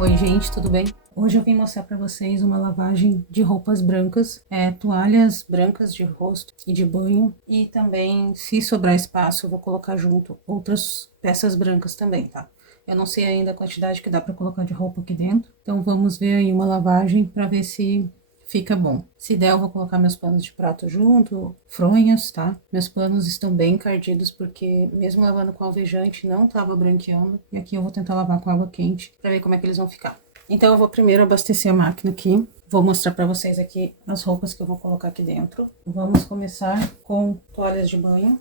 Oi gente, tudo bem? Hoje eu vim mostrar para vocês uma lavagem de roupas brancas, toalhas brancas de rosto e de banho, e também, se sobrar espaço, eu vou colocar junto outras peças brancas também, tá? Eu não sei ainda a quantidade que dá para colocar de roupa aqui dentro, então vamos ver aí uma lavagem para ver se fica bom. Se der, eu vou colocar meus panos de prato junto, fronhas, tá? Meus panos estão bem encardidos porque mesmo lavando com alvejante não tava branqueando. E aqui eu vou tentar lavar com água quente para ver como é que eles vão ficar. Então eu vou primeiro abastecer a máquina aqui. Vou mostrar para vocês aqui as roupas que eu vou colocar aqui dentro. Vamos começar com toalhas de banho.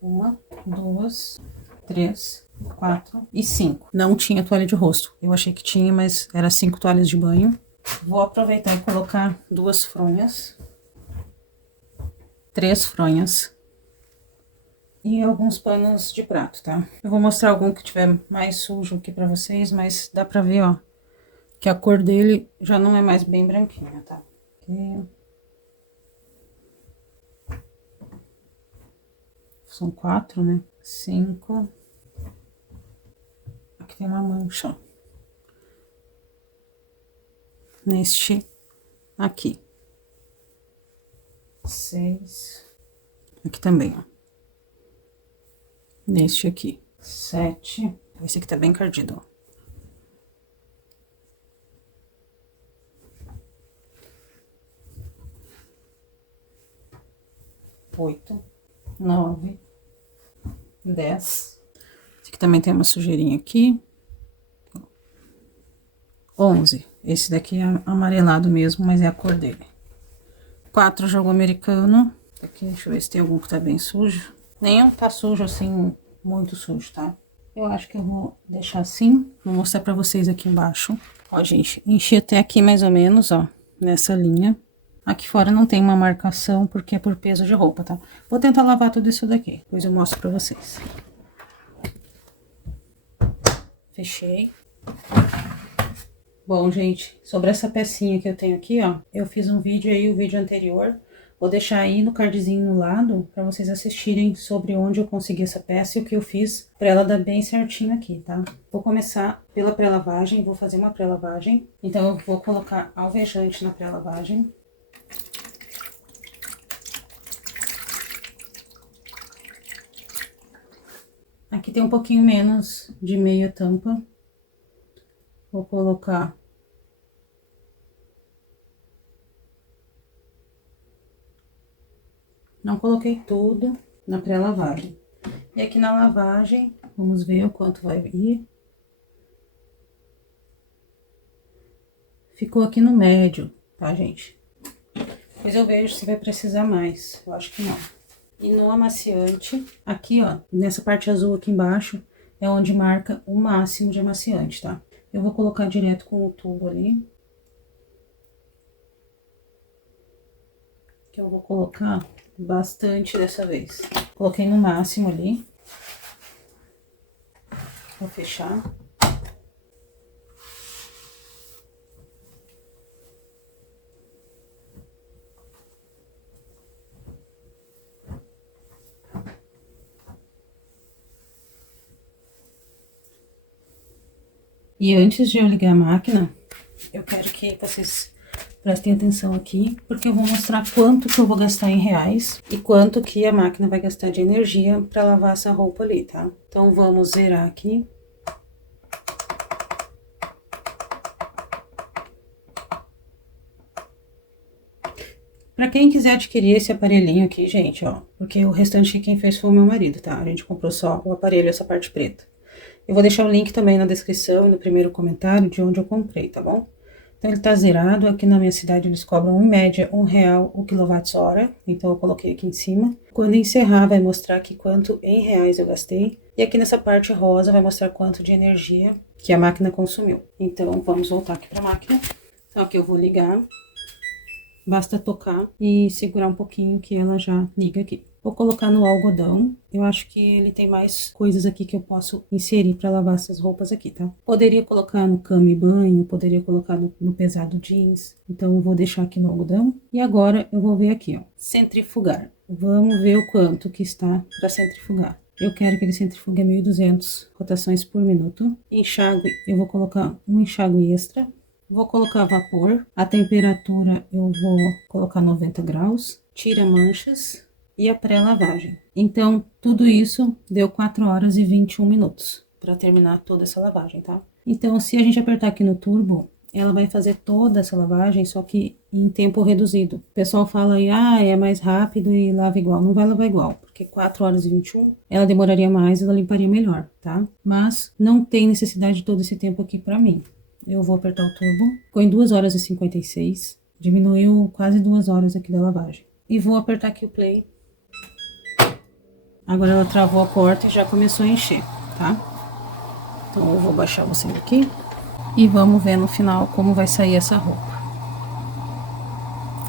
1, 2, 3, 4 e 5. Não tinha toalha de rosto. Eu achei que tinha, mas era 5 toalhas de banho. Vou aproveitar e colocar 2 fronhas, 3 fronhas e alguns panos de prato, tá? Eu vou mostrar algum que tiver mais sujo aqui pra vocês, mas dá pra ver, ó, que a cor dele já não é mais bem branquinha, tá? Aqui. São 4, né? 5. Aqui tem uma mancha, ó. Neste aqui. 6. Aqui também, ó. Neste aqui. 7. Esse aqui tá bem encardido, ó. 8, 9, 10. Esse aqui também tem uma sujeirinha aqui. 11. Esse daqui é amarelado mesmo, mas é a cor dele. 4 jogo americano. Aqui, deixa eu ver se tem algum que tá bem sujo. Nenhum tá sujo assim, muito sujo, tá? Eu acho que eu vou deixar assim. Vou mostrar pra vocês aqui embaixo. Ó, gente, enchi até aqui mais ou menos, ó, nessa linha. Aqui fora não tem uma marcação, porque é por peso de roupa, tá? Vou tentar lavar tudo isso daqui, depois eu mostro pra vocês. Fechei. Bom, gente, sobre essa pecinha que eu tenho aqui, ó, eu fiz um vídeo aí, o vídeo anterior. Vou deixar aí no cardzinho no lado, pra vocês assistirem sobre onde eu consegui essa peça e o que eu fiz pra ela dar bem certinho aqui, tá? Vou começar pela pré-lavagem, vou fazer uma pré-lavagem. Então, eu vou colocar alvejante na pré-lavagem. Aqui tem um pouquinho menos de meia tampa. Vou colocar não coloquei tudo na pré-lavagem. E aqui na lavagem, vamos ver o quanto vai ir. Ficou aqui no médio, tá, gente? Depois eu vejo se vai precisar mais. Eu acho que não. E no amaciante, aqui, ó, nessa parte azul aqui embaixo, é onde marca o máximo de amaciante, tá? Eu vou colocar direto com o tubo ali. Que eu vou colocar bastante dessa vez. Coloquei no máximo ali. Vou fechar. E antes de eu ligar a máquina, eu quero que vocês prestem atenção aqui, porque eu vou mostrar quanto que eu vou gastar em reais e quanto que a máquina vai gastar de energia para lavar essa roupa ali, tá? Então, vamos zerar aqui. Pra quem quiser adquirir esse aparelhinho aqui, gente, ó, porque o restante quem fez foi o meu marido, tá? A gente comprou só o aparelho, essa parte preta. Eu vou deixar o link também na descrição e no primeiro comentário de onde eu comprei, tá bom? Então, ele tá zerado. Aqui na minha cidade eles cobram, em média, R$1 o quilowatt-hora. Então, eu coloquei aqui em cima. Quando encerrar, vai mostrar aqui quanto em reais eu gastei. E aqui nessa parte rosa vai mostrar quanto de energia que a máquina consumiu. Então, vamos voltar aqui pra máquina. Então, aqui eu vou ligar. Basta tocar e segurar um pouquinho que ela já liga aqui. Vou colocar no algodão. Eu acho que ele tem mais coisas aqui que eu posso inserir para lavar essas roupas aqui, tá? Poderia colocar no cama e banho, poderia colocar no pesado jeans. Então, eu vou deixar aqui no algodão. E agora, eu vou ver aqui, ó. Centrifugar. Vamos ver o quanto que está para centrifugar. Eu quero que ele centrifugue a 1.200 rotações por minuto. Enxágue, eu vou colocar um enxágue extra. Vou colocar vapor. A temperatura eu vou colocar 90 graus. Tira manchas e a pré-lavagem. Então, tudo isso deu 4 horas e 21 minutos para terminar toda essa lavagem, tá? Então, se a gente apertar aqui no turbo, ela vai fazer toda essa lavagem, só que em tempo reduzido. O pessoal fala aí, é mais rápido e lava igual. Não vai lavar igual, porque 4 horas e 21, ela demoraria mais, ela limparia melhor, tá? Mas não tem necessidade de todo esse tempo aqui pra mim. Eu vou apertar o turbo, ficou em 2 horas e 56, diminuiu quase 2 horas aqui da lavagem. E vou apertar aqui o play. Agora ela travou a porta e já começou a encher, tá? Então eu vou baixar você aqui. E vamos ver no final como vai sair essa roupa.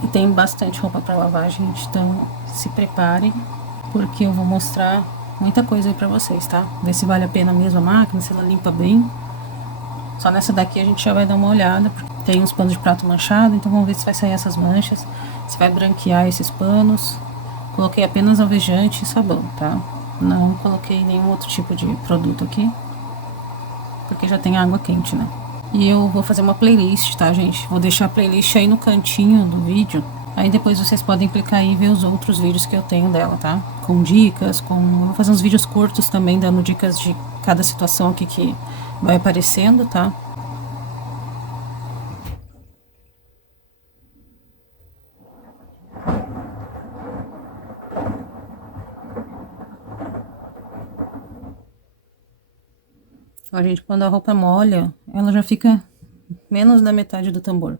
E tem bastante roupa para lavar, gente, então se preparem, porque eu vou mostrar muita coisa aí pra vocês, tá? Ver se vale a pena mesmo a máquina, se ela limpa bem. Só nessa daqui a gente já vai dar uma olhada, porque tem uns panos de prato manchado, então vamos ver se vai sair essas manchas, se vai branquear esses panos. Coloquei apenas alvejante e sabão, tá? Não coloquei nenhum outro tipo de produto aqui, porque já tem água quente, né? E eu vou fazer uma playlist, tá, gente? Vou deixar a playlist aí no cantinho do vídeo. Aí depois vocês podem clicar aí e ver os outros vídeos que eu tenho dela, tá? Com dicas, eu vou fazer uns vídeos curtos também, dando dicas de cada situação aqui que vai aparecendo, tá? Ó, gente, quando a roupa molha, ela já fica menos da metade do tambor.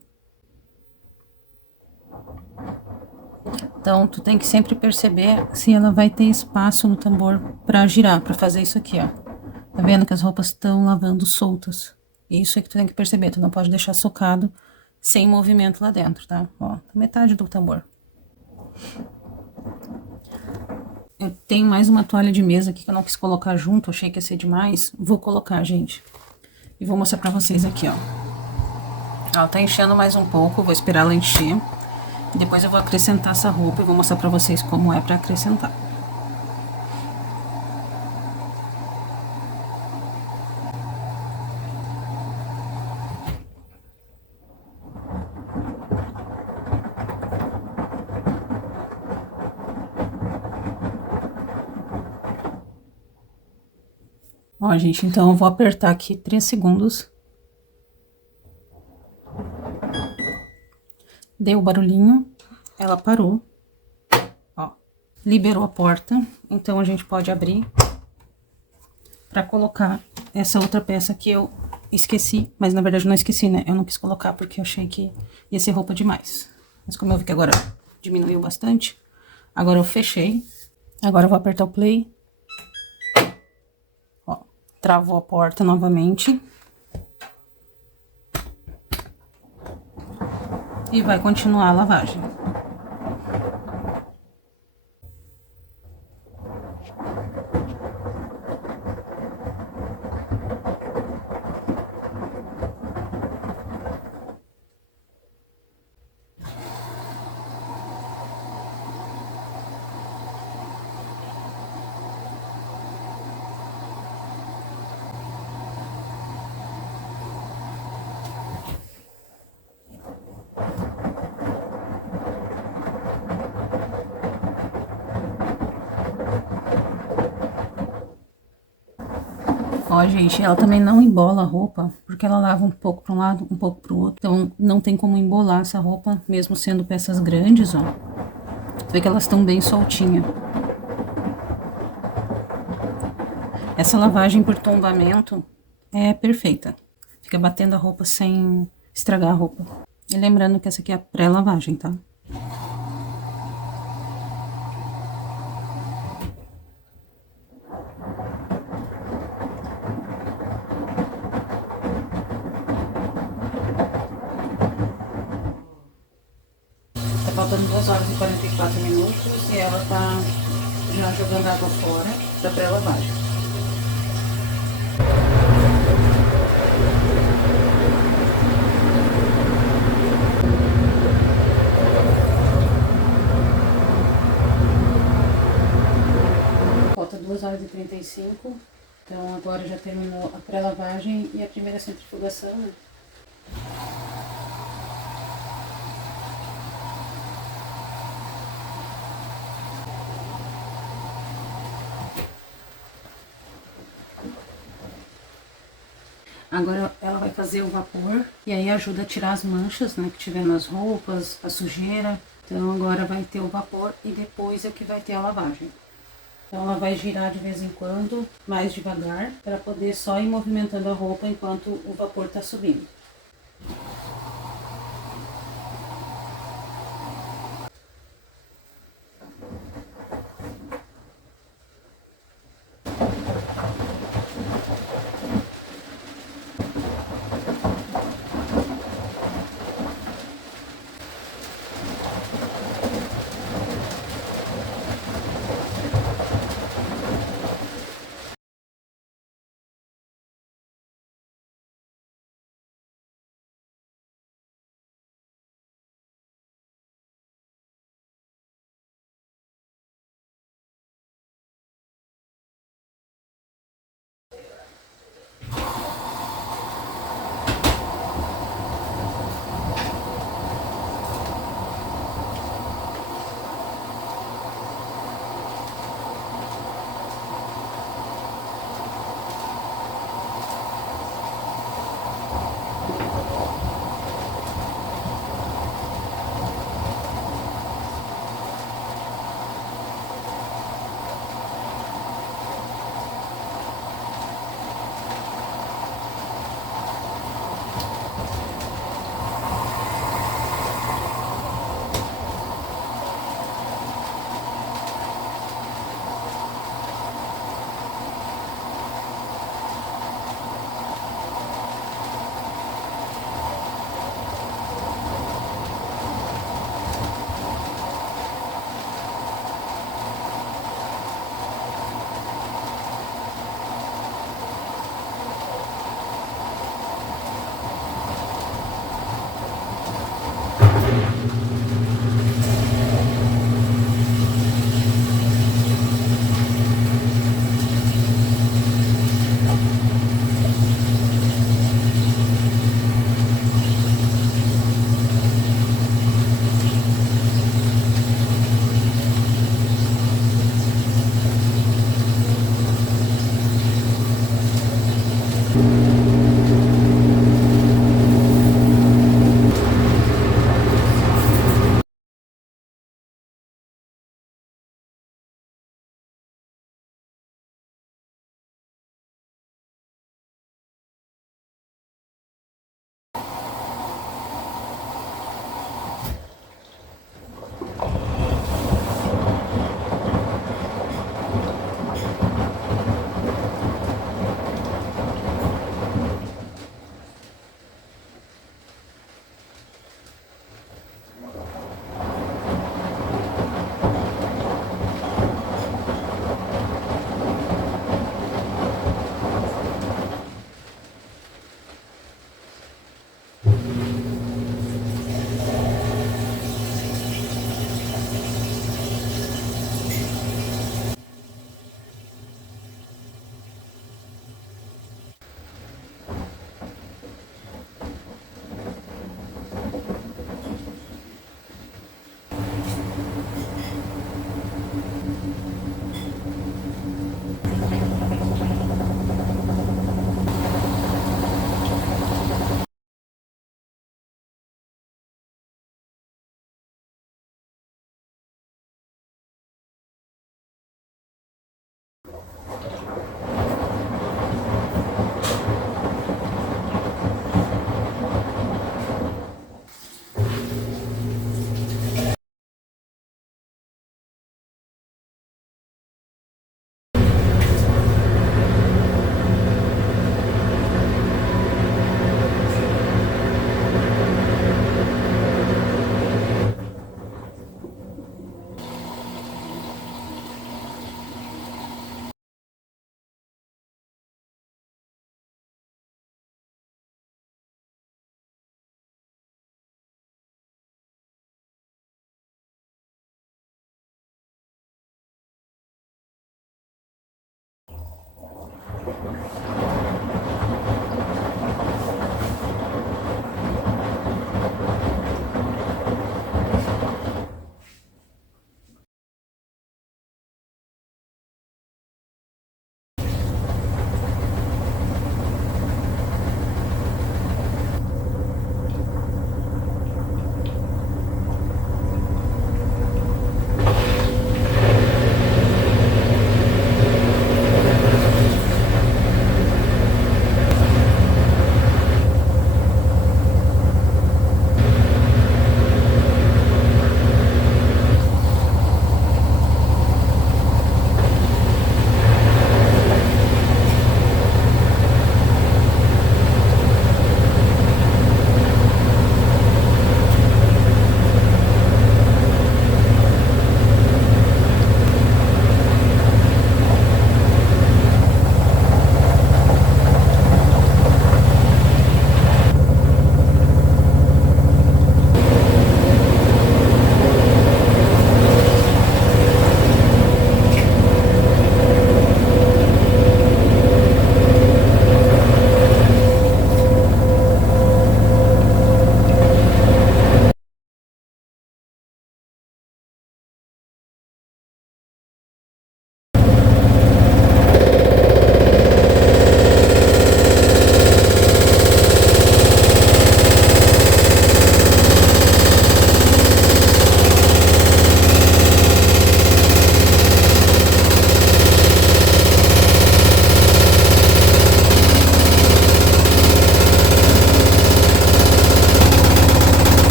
Então, tu tem que sempre perceber se ela vai ter espaço no tambor pra girar, pra fazer isso aqui, ó. Tá vendo que as roupas estão lavando soltas? Isso é que tu tem que perceber, tu não pode deixar socado sem movimento lá dentro, tá? Ó, metade do tambor. Eu tenho mais uma toalha de mesa aqui que eu não quis colocar junto, achei que ia ser demais. Vou colocar, gente. E vou mostrar pra vocês aqui, ó. Ela tá enchendo mais um pouco, vou esperar ela encher. E depois eu vou acrescentar essa roupa e vou mostrar pra vocês como é pra acrescentar. Ó, gente, então eu vou apertar aqui 3 segundos. Deu o barulhinho, ela parou. Ó, liberou a porta, então a gente pode abrir pra colocar essa outra peça que eu esqueci, mas na verdade não esqueci, né? Eu não quis colocar porque eu achei que ia ser roupa demais. Mas como eu vi que agora diminuiu bastante, agora eu fechei. Agora eu vou apertar o play. Ó, travou a porta novamente. E vai continuar a lavagem. Ó, gente, ela também não embola a roupa, porque ela lava um pouco para um lado, um pouco para o outro. Então, não tem como embolar essa roupa, mesmo sendo peças grandes, ó. Você vê que elas estão bem soltinhas. Essa lavagem por tombamento é perfeita. Fica batendo a roupa sem estragar a roupa. E lembrando que essa aqui é a pré-lavagem, tá? Tá faltando 2 horas e 44 minutos e ela tá já jogando água fora da pré-lavagem. Falta 2 2h35. Então agora já terminou a pré-lavagem e a primeira centrifugação, né? Agora ela vai fazer o vapor e aí ajuda a tirar as manchas, né, que tiver nas roupas, a sujeira. Então agora vai ter o vapor e depois é que vai ter a lavagem. Então ela vai girar de vez em quando, mais devagar, para poder só ir movimentando a roupa enquanto o vapor está subindo.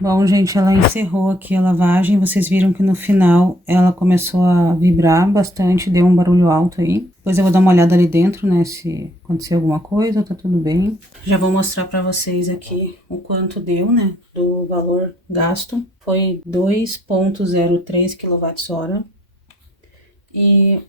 Bom, gente, ela encerrou aqui a lavagem. Vocês viram que no final ela começou a vibrar bastante, deu um barulho alto aí. Depois eu vou dar uma olhada ali dentro, né, se aconteceu alguma coisa, tá tudo bem. Já vou mostrar pra vocês aqui o quanto deu, né, do valor gasto. Foi 2,03 kWh e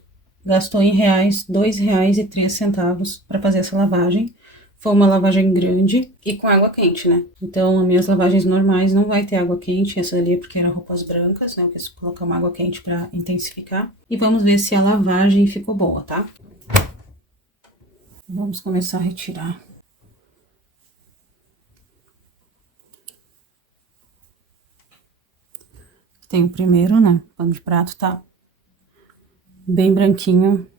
gastou em reais, R$2,03 para fazer essa lavagem. Foi uma lavagem grande e com água quente, né? Então, as minhas lavagens normais não vai ter água quente. Essa ali é porque eram roupas brancas, né? Eu quis colocar uma água quente pra intensificar. E vamos ver se a lavagem ficou boa, tá? Vamos começar a retirar. Tem o primeiro, né? O pano de prato tá bem branquinho.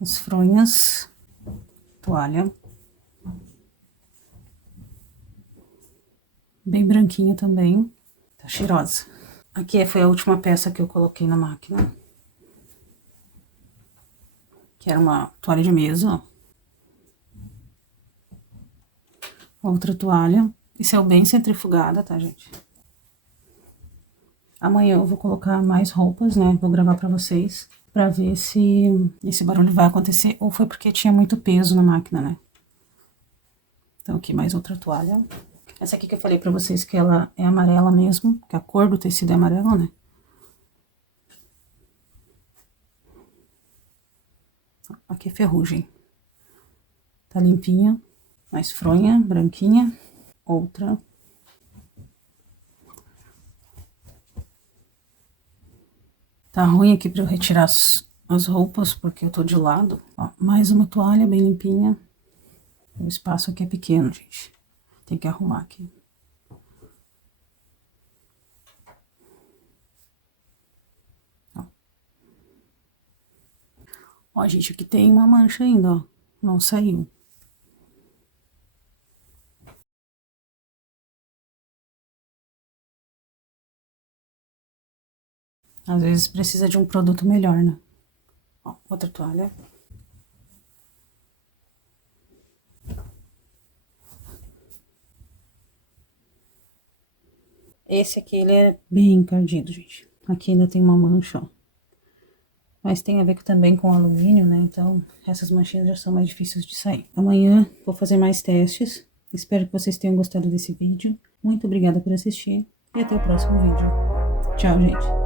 As fronhas. Toalha. Bem branquinha também. Tá cheirosa. Aqui foi a última peça que eu coloquei na máquina. Que era uma toalha de mesa, ó. Outra toalha. Isso é bem centrifugada, tá, gente? Amanhã eu vou colocar mais roupas, né? Vou gravar pra vocês. Pra ver se esse barulho vai acontecer. Ou foi porque tinha muito peso na máquina, né? Então aqui mais outra toalha. Essa aqui que eu falei pra vocês que ela é amarela mesmo. Que a cor do tecido é amarela, né? Aqui é ferrugem. Tá limpinha. Mais fronha, branquinha. Outra. Tá ruim aqui pra eu retirar as roupas, porque eu tô de lado. Ó, mais uma toalha bem limpinha. O espaço aqui é pequeno, gente. Tem que arrumar aqui. Ó, gente, aqui tem uma mancha ainda, ó. Não saiu. Às vezes precisa de um produto melhor, né? Ó, outra toalha. Esse aqui, ele é bem encardido, gente. Aqui ainda tem uma mancha, ó. Mas tem a ver também com alumínio, né? Então, essas manchinhas já são mais difíceis de sair. Amanhã vou fazer mais testes. Espero que vocês tenham gostado desse vídeo. Muito obrigada por assistir e até o próximo vídeo. Tchau, gente.